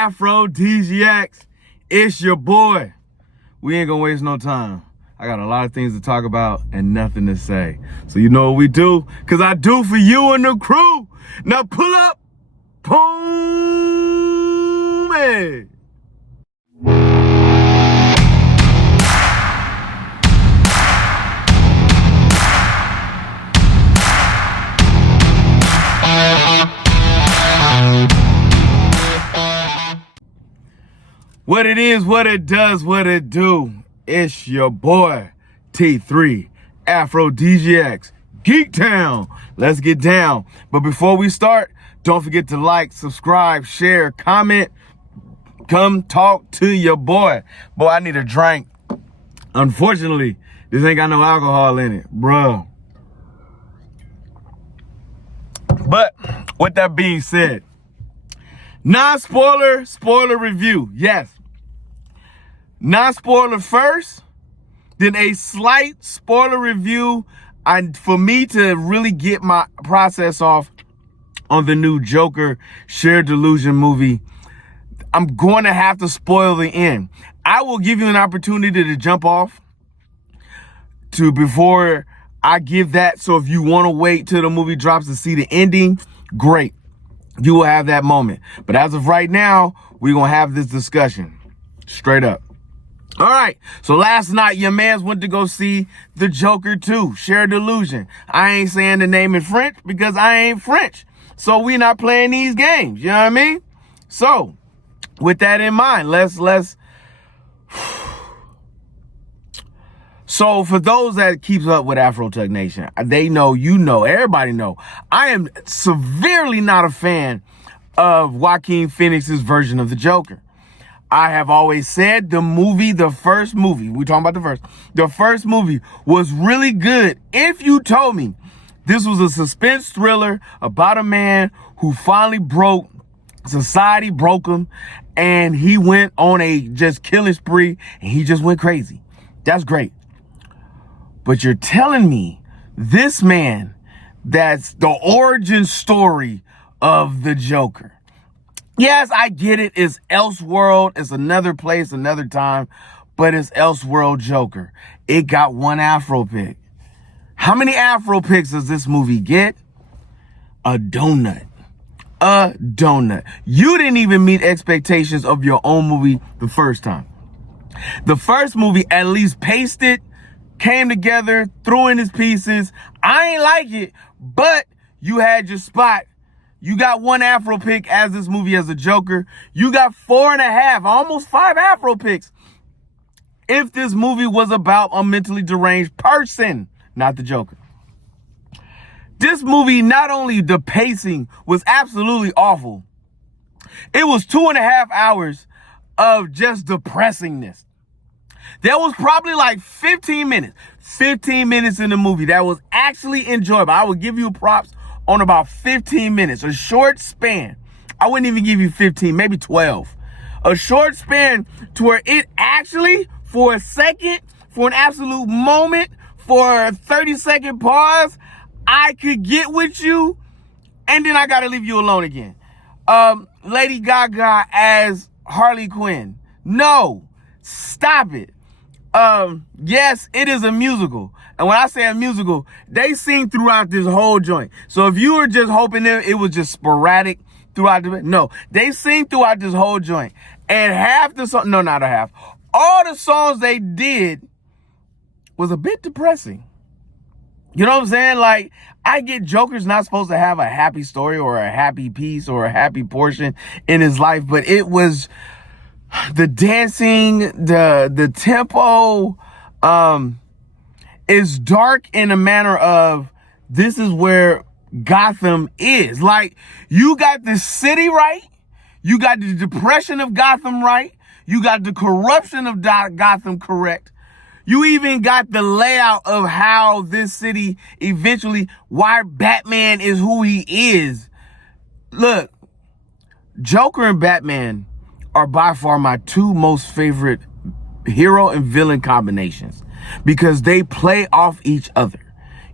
Aphrodisiacs, it's your boy. We ain't gonna waste no time. I got a lot of things to talk about and nothing to say. So you know what we do? Cause I do for you and the crew. Now pull up, boom, hey. What it is, what it does, what it do. It's your boy, T3, Aphrodisiacs, Geek Town. Let's get down. But before we start, don't forget to like, subscribe, share, comment. Come talk to your boy. Boy, I need a drink. Unfortunately, this ain't got no alcohol in it, bro. But with that being said, non-spoiler, spoiler review. Yes. Non-spoiler first, then a slight spoiler review for me to really get my process off on the new Joker Shared Delusion movie. I'm going to have to spoil the end. I will give you an opportunity to jump off before I give that. So if you want to wait till the movie drops to see the ending, great. You will have that moment. But as of right now, we're going to have this discussion straight up. All right. So last night, your mans went to go see the Joker 2, Shared Delusion. I ain't saying the name in French because I ain't French. So we not playing these games. You know what I mean? So with that in mind, let's. So for those that keeps up with Afro Tech Nation, they know, you know, everybody know, I am severely not a fan of Joaquin Phoenix's version of the Joker. I have always said the first movie was really good. If you told me this was a suspense thriller about a man who finally society broke him, and he went on a just killing spree, and he just went crazy. That's great. But you're telling me this man, that's the origin story of the Joker. Yes, I get it. It's Elseworld. It's another place, another time, but it's Elseworld Joker. It got one Afro pick. How many Afro picks does this movie get? A donut. A donut. You didn't even meet expectations of your own movie the first time. The first movie at least paced it, came together, threw in his pieces. I ain't like it, but you had your spot. You got one Afro pick as this movie as a Joker. You got 4.5, almost 5 Afro picks if this movie was about a mentally deranged person, not the Joker. This movie, not only the pacing was absolutely awful, it was 2.5 hours of just depressingness. There was probably like 15 minutes in the movie that was actually enjoyable. I would give you props on about 15 minutes, a short span. I wouldn't even give you 15, maybe 12. A short span to where it actually, for a second, for an absolute moment, for a 30-second pause, I could get with you, and then I gotta leave you alone again. Lady Gaga as Harley Quinn. No, stop it. Yes, it is a musical. And when I say a musical, they sing throughout this whole joint. So if you were just hoping it was just sporadic throughout no, they sing throughout this whole joint. And half the song, no, not a half, all the songs they did was a bit depressing. You know what I'm saying? Like, I get Joker's not supposed to have a happy story or a happy piece or a happy portion in his life, but it was the dancing, the tempo, is dark in a manner of this is where Gotham is. Like, you got the city right. You got the depression of Gotham right. You got the corruption of Gotham correct. You even got the layout of how this city eventually, why Batman is who he is. Look, Joker and Batman are by far my two most favorite hero and villain combinations because they play off each other.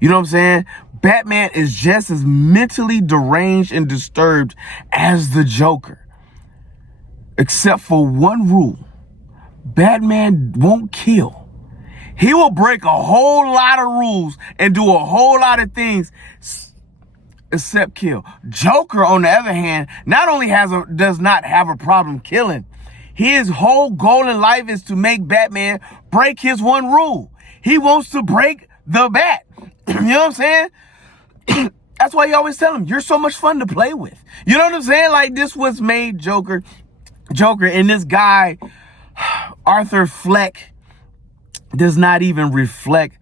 You know what I'm saying? Batman is just as mentally deranged and disturbed as the Joker. except for one rule. Batman won't kill. He will break a whole lot of rules and do a whole lot of things except kill. Joker, on the other hand, not only does not have a problem killing, his whole goal in life is to make Batman break his one rule. He wants to break the bat. You know what I'm saying? That's why you always tell him, you're so much fun to play with. You know what I'm saying? Like, this was made Joker. And this guy, Arthur Fleck, does not even reflect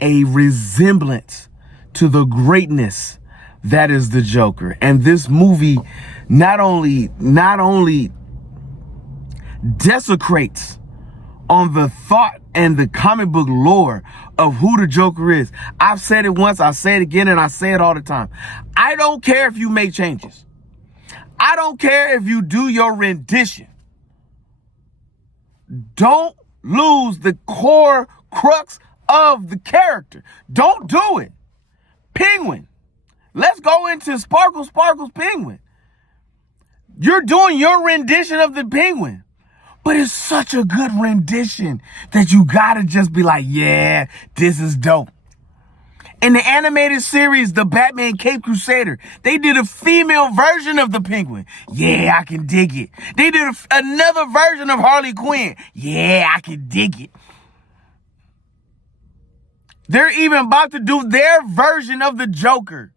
a resemblance to the greatness that is the Joker. And this movie not only desecrates on the thought and the comic book lore of who the Joker is. I've said it once, I say it again, and I say it all the time. I don't care if you make changes. I don't care if you do your rendition. Don't lose the core crux of the character. Don't do it. Penguin. Let's go into Sparkle's Penguin. You're doing your rendition of the Penguin. But it's such a good rendition that you gotta just be like, yeah, this is dope. In the animated series, The Batman Caped Crusader, they did a female version of the Penguin. Yeah, I can dig it. They did another version of Harley Quinn. Yeah, I can dig it. They're even about to do their version of the Joker.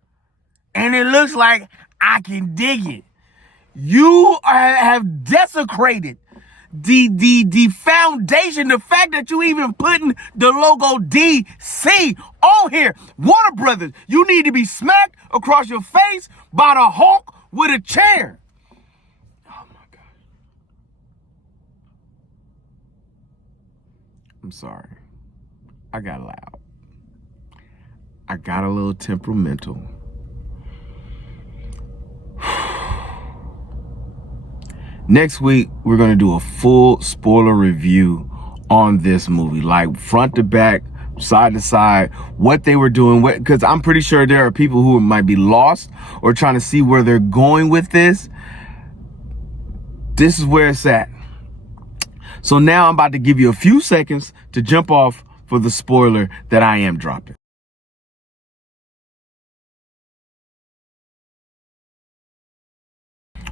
And it looks like I can dig it. You have desecrated the foundation, the fact that you even putting the logo DC on here. Warner Brothers, you need to be smacked across your face by the Hulk with a chair. Oh my God. I'm sorry. I got loud. I got a little temperamental. Next week, we're going to do a full spoiler review on this movie, like front to back, side to side, what they were doing, because I'm pretty sure there are people who might be lost or trying to see where they're going with this. This is where it's at. So now I'm about to give you a few seconds to jump off for the spoiler that I am dropping.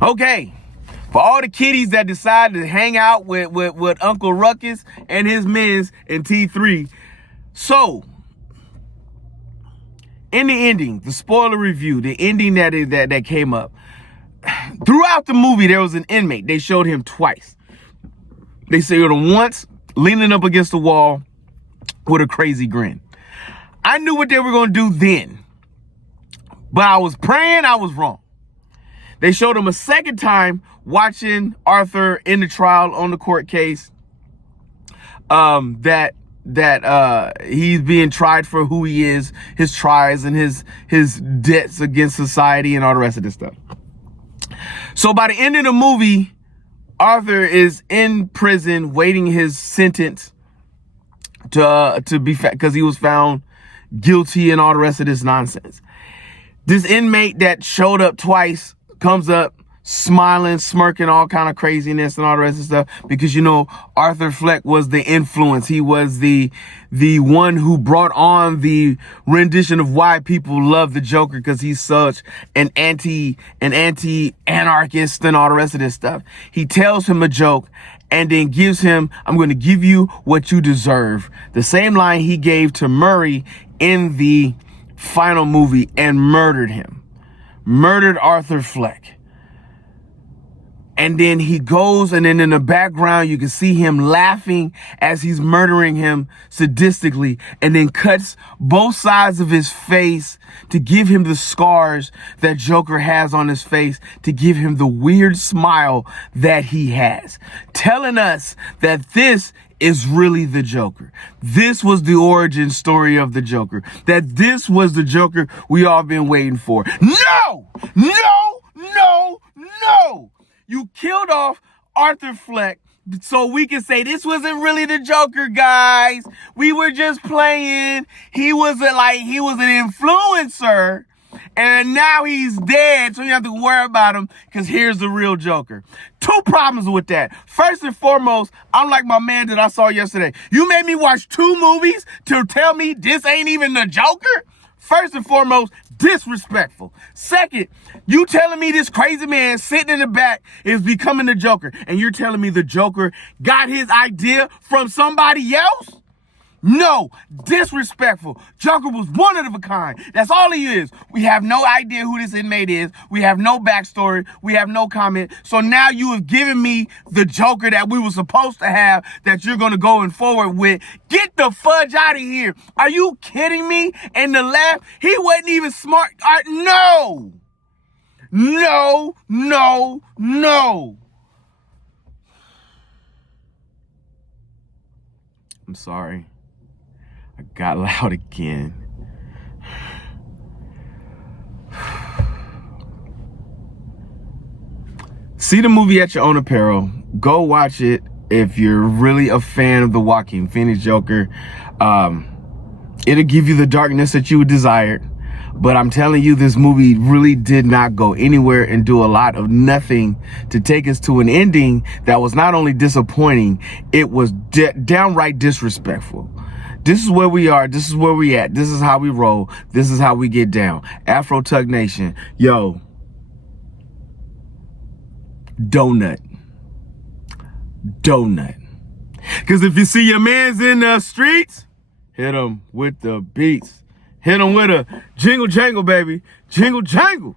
Okay. For all the kiddies that decided to hang out with Uncle Ruckus and his mins in T3. So, in the ending, the spoiler review, the ending that came up, throughout the movie, there was an inmate. They showed him twice. They showed him once leaning up against the wall with a crazy grin. I knew what they were going to do then, but I was praying I was wrong. They showed him a second time watching Arthur in the trial on the court case, that he's being tried for who he is, his tries and his debts against society and all the rest of this stuff. So by the end of the movie, Arthur is in prison waiting his sentence to be because he was found guilty and all the rest of this nonsense. This inmate that showed up twice comes up smiling, smirking, all kind of craziness and all the rest of stuff, because, you know, Arthur Fleck was the influence. He was the one who brought on the rendition of why people love the Joker, because he's such an anti-anarchist and all the rest of this stuff. He tells him a joke and then gives him, I'm going to give you what you deserve. The same line he gave to Murray in the final movie, and murdered him. Murdered Arthur Fleck. And then he goes, and then in the background, you can see him laughing as he's murdering him sadistically, and then cuts both sides of his face to give him the scars that Joker has on his face, to give him the weird smile that he has, telling us that this is really the Joker. This was the origin story of the Joker. That this was the Joker we all been waiting for. No! No! No! No! You killed off Arthur Fleck so we can say this wasn't really the Joker, guys. We were just playing. He was an influencer, And now he's dead, so you have to worry about him because here's the real Joker. Two problems with that. First and foremost, I'm like my man that I saw yesterday. You made me watch 2 movies to tell me this ain't even the Joker? First and foremost, disrespectful. Second, you telling me this crazy man sitting in the back is becoming the Joker, and you're telling me the Joker got his idea from somebody else? No, disrespectful. Joker was one of a kind. That's all he is. We have no idea who this inmate is. We have no backstory. We have no comment. So now you have given me the Joker that we were supposed to have that you're going to go forward with. Get the fudge out of here. Are you kidding me? And the laugh, he wasn't even smart. No. No, no, no. I'm sorry. I got loud again. See the movie at your own apparel. Go watch it if you're really a fan of the Joaquin Phoenix Joker. It'll give you the darkness that you desired. But I'm telling you, this movie really did not go anywhere and do a lot of nothing to take us to an ending that was not only disappointing, it was downright disrespectful. This is where we are. This is where we at. This is how we roll. This is how we get down. Afro Tug Nation. Yo. Donut. Because if you see your mans in the streets, hit them with the beats. Hit them with a jingle jangle, baby. Jingle jangle.